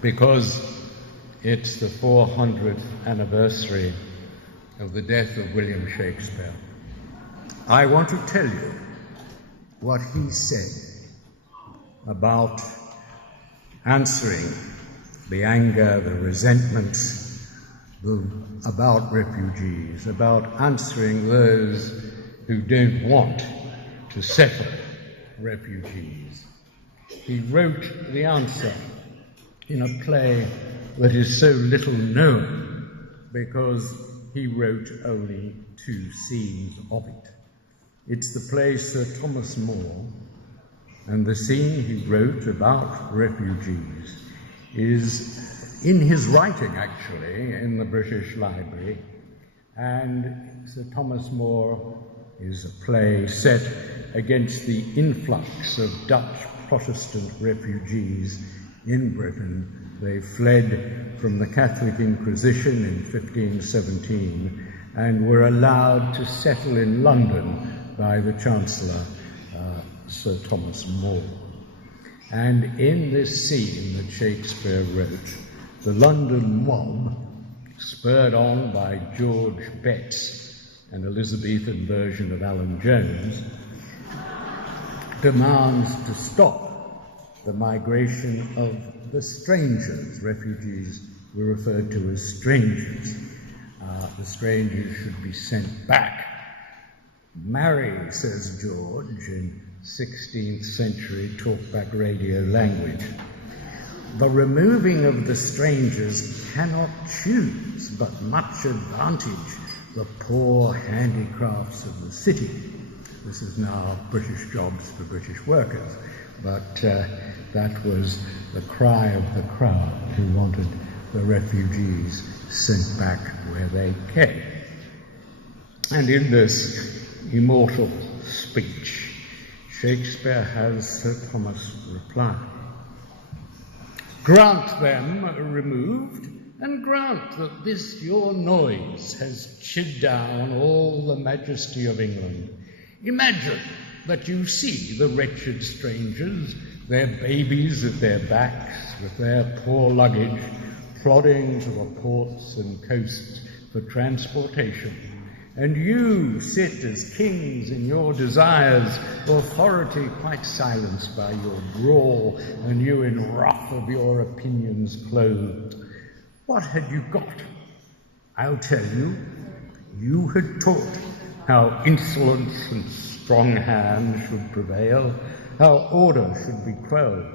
because it's the 400th anniversary of the death of William Shakespeare, I want to tell you what he said about answering the anger, the resentment about refugees, about answering those who don't want to settle refugees. He wrote the answer in a play that is so little known because he wrote only 2 scenes of it. It's the play Sir Thomas More, and the scene he wrote about refugees is in his writing, actually, in the British Library. And Sir Thomas More is a play set against the influx of Dutch Protestant refugees in Britain. They fled from the Catholic Inquisition in 1517 and were allowed to settle in London by the Chancellor, Sir Thomas More. And in this scene that Shakespeare wrote, the London mob, spurred on by George Betts, an Elizabethan version of Alan Jones, demands to stop the migration of the strangers. Refugees were referred to as strangers. The strangers should be sent back. Marry, says George, in 16th century talkback radio language. The removing of the strangers cannot choose but much advantage the poor handicrafts of the city. This is now British jobs for British workers, but that was the cry of the crowd who wanted the refugees sent back where they came. And in this immortal speech, Shakespeare has Sir Thomas reply: "Grant them removed, and grant that this your noise has chid down all the majesty of England. Imagine that you see the wretched strangers, their babies at their backs, with their poor luggage, plodding to the ports and coasts for transportation. And you sit as kings in your desires, authority quite silenced by your drawl, and you in wrath of your opinions clothed. What had you got? I'll tell you. You had taught how insolence and strong hand should prevail, how order should be quelled,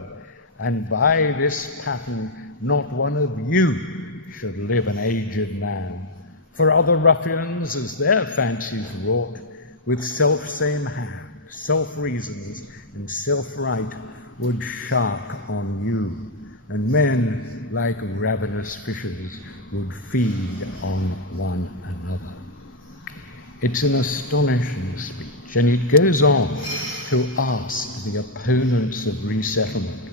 and by this pattern not one of you should live an aged man. For other ruffians, as their fancies wrought, with self-same hand, self-reasons, and self-right, would shark on you, and men, like ravenous fishes, would feed on one another." It's an astonishing speech, and it goes on to ask the opponents of resettlement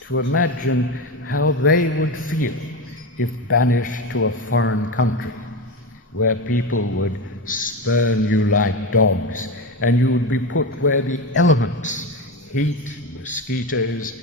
to imagine how they would feel if banished to a foreign country, where people would spurn you like dogs, and you would be put where the elements, heat, mosquitoes,